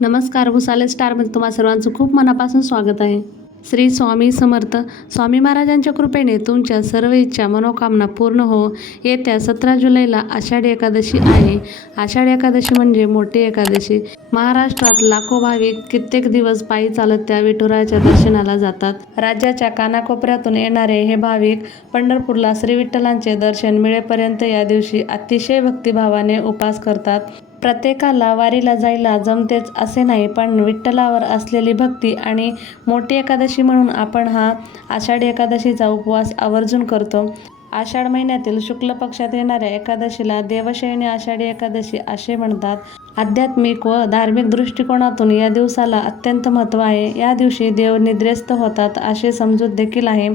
नमस्कार भुसाले स्टारमध्ये तुम्हा सर्वांचं खूप मनापासून स्वागत आहे. श्री स्वामी समर्थ स्वामी महाराजांच्या कृपेने तुमच्या सर्व इच्छा मनोकामना पूर्ण हो. येत्या सतरा जुलैला आषाढी एकादशी आहे. आषाढी एकादशी म्हणजे मोठी एकादशी. महाराष्ट्रात लाखो भाविक कित्येक दिवस पायी चालत त्या विठुरायाच्या दर्शनाला जातात. राज्याच्या कानाकोपऱ्यातून येणारे हे भाविक पंढरपूरला श्री विठ्ठलांचे दर्शन मिळेपर्यंत या दिवशी अतिशय भक्तिभावाने उपास करतात. प्रत्येकाला वारीला जायला जमतेच असे नाही पण विठ्ठलावर असलेली भक्ती आणि मोठी एकादशी म्हणून आपण हा आषाढी एकादशीचा उपवास आवर्जून करतो. आषाढ महिन्यातील शुक्ल पक्षात येणाऱ्या एकादशीला देवशयनी आषाढी एकादशी असे म्हणतात. आध्यात्मिक व धार्मिक दृष्टिकोनातून या दिवसाला अत्यंत महत्त्व आहे. या दिवशी देव निद्रेस्त होतात असे समजूत देखील आहे.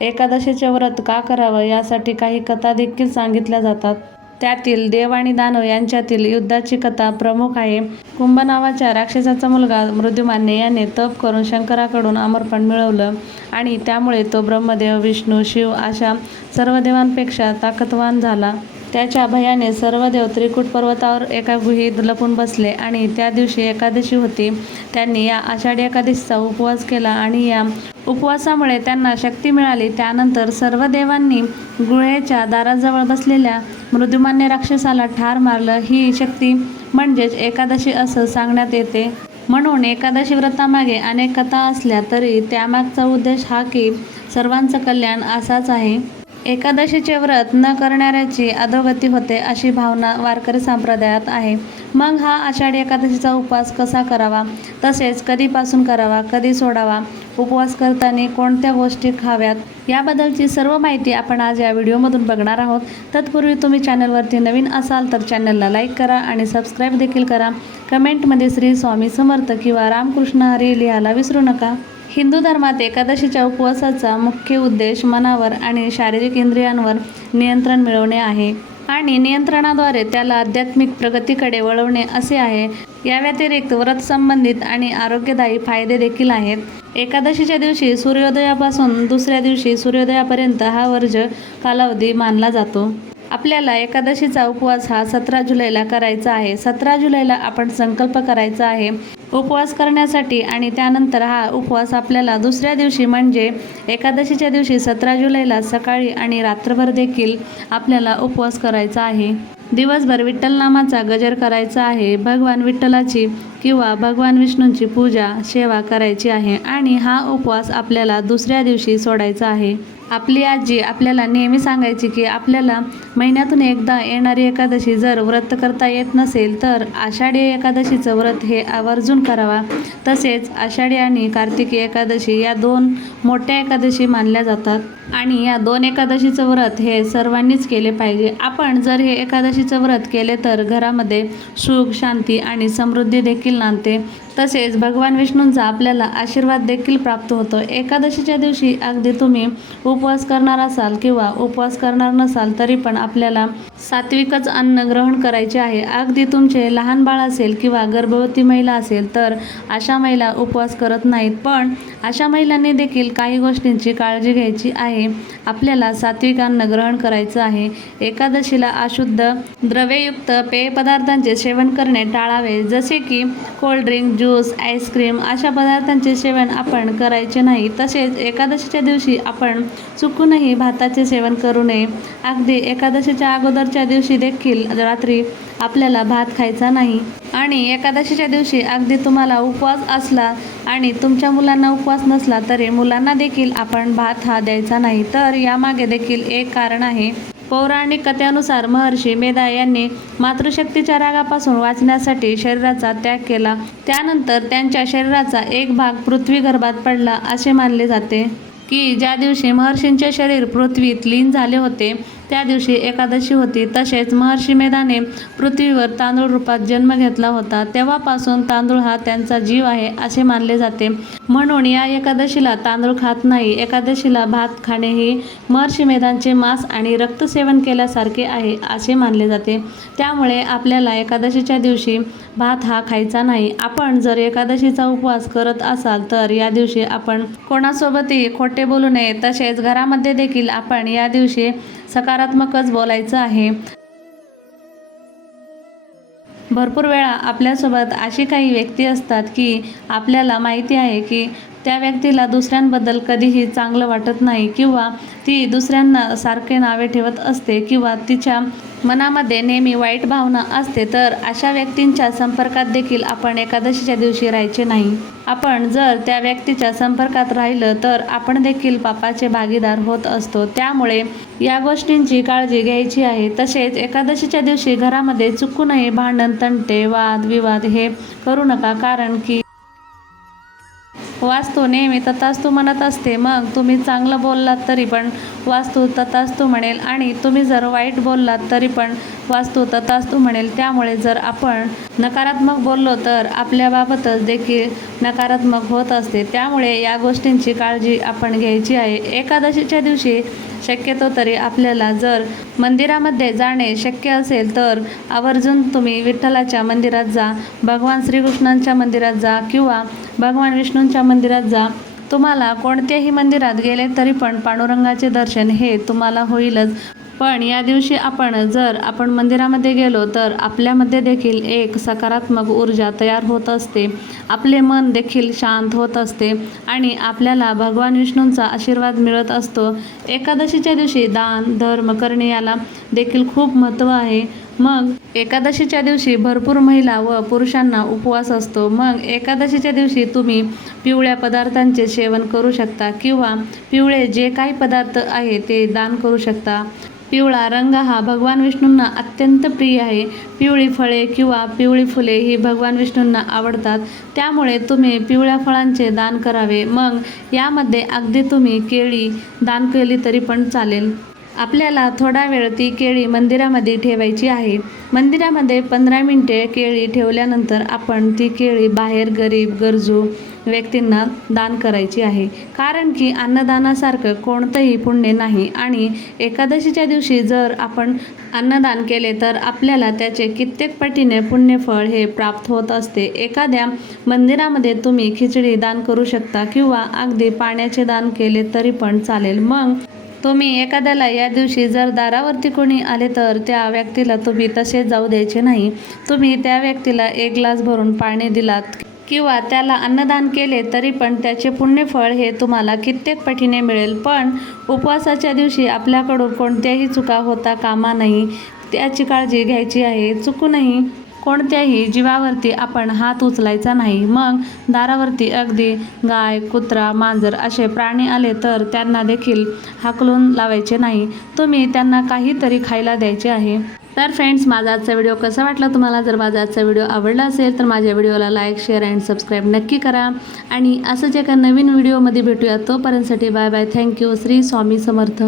एकादशीचे व्रत का करावं यासाठी काही कथा देखील सांगितल्या जातात. त्यातील देव आणि दानव यांच्यातील युद्धाची कथा प्रमुख आहे. कुंभ नावाच्या राक्षसाचा मुलगा मृद्युमान्य याने तप करून शंकराकडून अमरपण मिळवलं आणि त्यामुळे तो ब्रह्मदेव विष्णू शिव अशा सर्व देवांपेक्षा ताकदवान झाला. त्याच्या भयाने सर्व देव त्रिकूट पर्वतावर एका गुहेत लपून बसले आणि त्या दिवशी एकादशी होती. त्यांनी या आषाढी एकादशीचा उपवास केला आणि या उपवासामुळे त्यांना शक्ती मिळाली. त्यानंतर सर्व देवांनी गुहेच्या दाराजवळ बसलेल्या मृदुमान्य राक्षसाला ठार मारलं. ही शक्ती म्हणजेच एकादशी असं सांगण्यात येते. म्हणून एकादशी व्रतामागे अनेक कथा असल्या तरी त्यामागचा उद्देश हा की सर्वांचं कल्याण असाच आहे. एकादशीचे व्रत न करणाऱ्याची अधोगती होते अशी भावना वारकरी संप्रदायात आहे. मग हा आषाढी एकादशीचा उपवास कसा करावा? तसेच कधीपासून करावा? कधी सोडावा? उपवास करताना कोणत्या गोष्टी खाव्यात? याबद्दलची सर्व माहिती आपण आज या व्हिडिओमधून बघणार आहोत. तत्पूर्वी तुम्ही चॅनलवरती नवीन असाल तर चॅनलला लाईक करा आणि सबस्क्राईब देखील करा. कमेंटमध्ये श्री स्वामी समर्थ किंवा रामकृष्ण हरी लिहायला विसरू नका. हिंदू धर्मात एकादशीच्या उपवासाचा मुख्य उद्देश मनावर आणि शारीरिक इंद्रियांवर नियंत्रण मिळवणे आहे. आणि नियंत्रणाद्वारे त्याला आध्यात्मिक प्रगतीकडे वळवणे असे आहे. या व्यतिरिक्त व्रत संबंधित आणि आरोग्यदायी फायदे देखील आहेत. एकादशीच्या दिवशी सूर्योदयापासून दुसऱ्या दिवशी सूर्योदयापर्यंत हा वर्ज कालावधी मानला जातो. आपल्याला एकादशीचा उपवास हा सतरा जुलैला करायचा आहे. सतरा जुलैला आपण संकल्प करायचा आहे. उपवास करण्यासाठी आणि त्यानंतर हा उपवास आपल्याला दुसऱ्या दिवशी म्हणजे एकादशीच्या दिवशी सतरा जुलैला सकाळी आणि रात्रभर देखील आपल्याला उपवास करायचा आहे. दिवसभर विठ्ठल नामाचा गजर करायचा आहे. भगवान विठ्ठलाची किंवा भगवान विष्णूंची पूजा सेवा करायची आहे आणि हा उपवास आपल्याला दुसऱ्या दिवशी सोडायचा आहे. आपली आजी आपल्याला नेहमी सांगायची की आपल्याला महिन्यातून एकदा येणारी एकादशी जर व्रत करता येत नसेल तर आषाढी एकादशीचं व्रत हे आवर्जून करावा. तसेच आषाढी आणि कार्तिकी एकादशी या दोन मोठ्या एकादशी मानल्या जातात. आणि या दोन एकादशीचं व्रत हे सर्वांनीच केले पाहिजे. आपण जर हे एकादशीचं व्रत केले तर घरामध्ये सुख शांती आणि समृद्धी देखील नांदते. तसेच भगवान विष्णूंचा आपल्याला आशीर्वाद देखील प्राप्त होतो. एकादशीच्या दिवशी अगदी तुम्ही उपवास करणार असाल किंवा उपवास करणार नसाल तरी पण आपल्याला सात्विकच अन्न ग्रहण करायचे आहे. अगदी तुमचे लहान बाळ असेल किंवा गर्भवती महिला असेल तर अशा महिला उपवास करत नाहीत. पण अशा महिलांनी देखील काही गोष्टींची काळजी घ्यायची आहे. आपल्याला सात्विक अन्न ग्रहण करायचं आहे. एकादशीला अशुद्ध द्रव्ययुक्त पेय पदार्थांचे सेवन करणे टाळावे. जसे की कोल्ड्रिंक ज्यूस आईस्क्रीम अशा पदार्थांचे सेवन आपण करायचे नाही. तसेच एकादशीच्या दिवशी आपण चुकूनही भाताचे सेवन करू नये. अगदी एकादशीच्या अगोदरच्या दिवशी देखील रात्री आपल्याला भात खायचा नाही. आणि एकादशीच्या दिवशी अगदी तुम्हाला उपवास असला आणि तुमच्या मुलांना उपवास नसला तरी मुलांना देखील आपण भात हा द्यायचा नाही. तर यामागे देखील एक कारण आहे. पौराणिक कथेनुसार महर्षी मेधा यांनी मातृशक्तीच्या रागापासून वाचण्यासाठी शरीराचा त्याग केला. त्यानंतर त्यांच्या शरीराचा एक भाग पृथ्वी गर्भात पडला असे मानले जाते. की ज्या दिवशी महर्षींचे शरीर पृथ्वीत लीन झाले होते त्या दिवशी एकादशी होती. तसेच महर्षी मेधाने पृथ्वीवर तांदूळ रूपात जन्म घेतला होता. तेव्हापासून तांदूळ हा त्यांचा जीव आहे असे मानले जाते. म्हणून या एकादशीला तांदूळ खात नाही. एकादशीला भात खाणे हे महर्षी मेधांचे मांस आणि रक्त सेवन केल्यासारखे आहे असे मानले जाते. त्यामुळे आपल्याला एकादशीच्या दिवशी भात हा खायचा नाही. आपण जर एकादशीचा उपवास करत असाल तर या दिवशी आपण कोणासोबतही खोटे बोलू नये. तसेच घरामध्ये देखील आपण या दिवशी सकारात्मकच बोलायचं आहे. भरपूर वेळा आपल्यासोबत अशी काही व्यक्ती असतात की आपल्याला माहिती आहे की त्या व्यक्तीला दुसऱ्यांबद्दल कधीही चांगलं वाटत नाही किंवा ती दुसऱ्यांना सारखे नावे ठेवत असते किंवा तिच्या मनामध्ये नेहमी वाईट भावना असते तर अशा व्यक्तींच्या संपर्कात देखील आपण एकादशीच्या दिवशी राहायचे नाही. आपण जर त्या व्यक्तीच्या संपर्कात राहिलं तर आपण देखील पापाचे भागीदार होत असतो. त्यामुळे या गोष्टींची काळजी घ्यायची आहे. तसेच एकादशीच्या दिवशी घरामध्ये चुकूनही भांडण तंटे वाद विवाद हे करू नका कारण की वास्तू नेहमी तथास्तू म्हणत असते. मग तुम्ही चांगलं बोललात तरी पण वास्तू तथास्तू म्हणेल. आणि तुम्ही जर वाईट बोललात तरी पण वास्तू तथास्तू म्हणेल. त्यामुळे जर आपण नकारात्मक बोललो तर आपल्याबाबतच देखील नकारात्मक होत असते. त्यामुळे या गोष्टींची काळजी आपण घ्यायची आहे. एकादशीच्या दिवशी शक्यतो तरी आपल्याला जर मंदिरामध्ये जाणे शक्य असेल तर आवर्जून तुम्ही विठ्ठलाच्या मंदिरात जा भगवान श्रीकृष्णांच्या मंदिरात जा किंवा भगवान विष्णूंच्या मंदिरात जा. तुम्हाला कोणत्याही मंदिरात गेले तरी पण पांडुरंगाचे दर्शन हे तुम्हाला होईलच. पण या दिवशी आपण जर आपण मंदिरामध्ये गेलो तर आपल्यामध्ये देखील एक सकारात्मक ऊर्जा तयार होत असते. आपले मन देखील शांत होत असते आणि आपल्याला भगवान विष्णूंचा आशीर्वाद मिळत असतो. एकादशीच्या दिवशी दान धर्म करणे याला देखील खूप महत्त्व आहे. मग एकादशीच्या दिवशी भरपूर महिला व पुरुषांना उपवास असतो. मग एकादशीच्या दिवशी तुम्ही पिवळ्या पदार्थांचे सेवन करू शकता किंवा पिवळे जे काही पदार्थ आहे ते दान करू शकता. पिवळा रंग हा भगवान विष्णूंना अत्यंत प्रिय आहे. पिवळी फळे किंवा पिवळी फुले ही भगवान विष्णूंना आवडतात. त्यामुळे तुम्ही पिवळ्या फळांचे दान करावे. मग यामध्ये अगदी तुम्ही केळी दान केली तरी पण चालेल. आपल्याला थोडा वेळ ती केळी मंदिरामध्ये ठेवायची आहे. मंदिरामध्ये पंधरा मिनटे केळी ठेवल्यानंतर आपण ती केळी बाहेर गरीब गरजू व्यक्तींना दान करायची आहे. कारण की अन्नदानासारखं कोणतंही पुण्य नाही आणि एकादशीच्या दिवशी जर आपण अन्नदान केले तर आपल्याला त्याचे कित्येक पटीने पुण्यफळ हे प्राप्त होत असते. एखाद्या मंदिरामध्ये तुम्ही खिचडी दान करू शकता किंवा अगदी पाण्याचे दान केले तरी पण चालेल. मग तुम्ही एखाद्याला या दिवशी जर दारावरती कोणी आले तर त्या व्यक्तीला तुम्ही तसे जाऊ द्यायचे नाही. तुम्ही त्या व्यक्तीला एक ग्लास भरून पाणी दिलात किंवा त्याला अन्नदान केले तरी पण त्याचे पुण्यफळ हे तुम्हाला कित्येक पटीने मिळेल. पण उपवासाच्या दिवशी आपल्याकडून कोणत्याही चुका होता कामा नाही त्याची काळजी घ्यायची आहे. चुकूनही कोणत्याही जीवावरती आपण हात उचलायचा नाही. मग दारावरती अगदी गाय कुत्रा मांजर असे प्राणी आले तर त्यांना देखील हाकलून लावायचे नाही. तुम्ही त्यांना काहीतरी खायला द्यायचे आहे. तर फ्रेंड्स माझा आजचा व्हिडिओ कसा वाटला तुम्हाला? जर माझा आजचा व्हिडिओ आवडला असेल तर माझ्या व्हिडिओला लाईक शेअर अँड सबस्क्राईब नक्की करा. आणि असंच एका नवीन व्हिडिओमध्ये भेटूया तोपर्यंतसाठी bye bye thank you Shri Swami Samarth.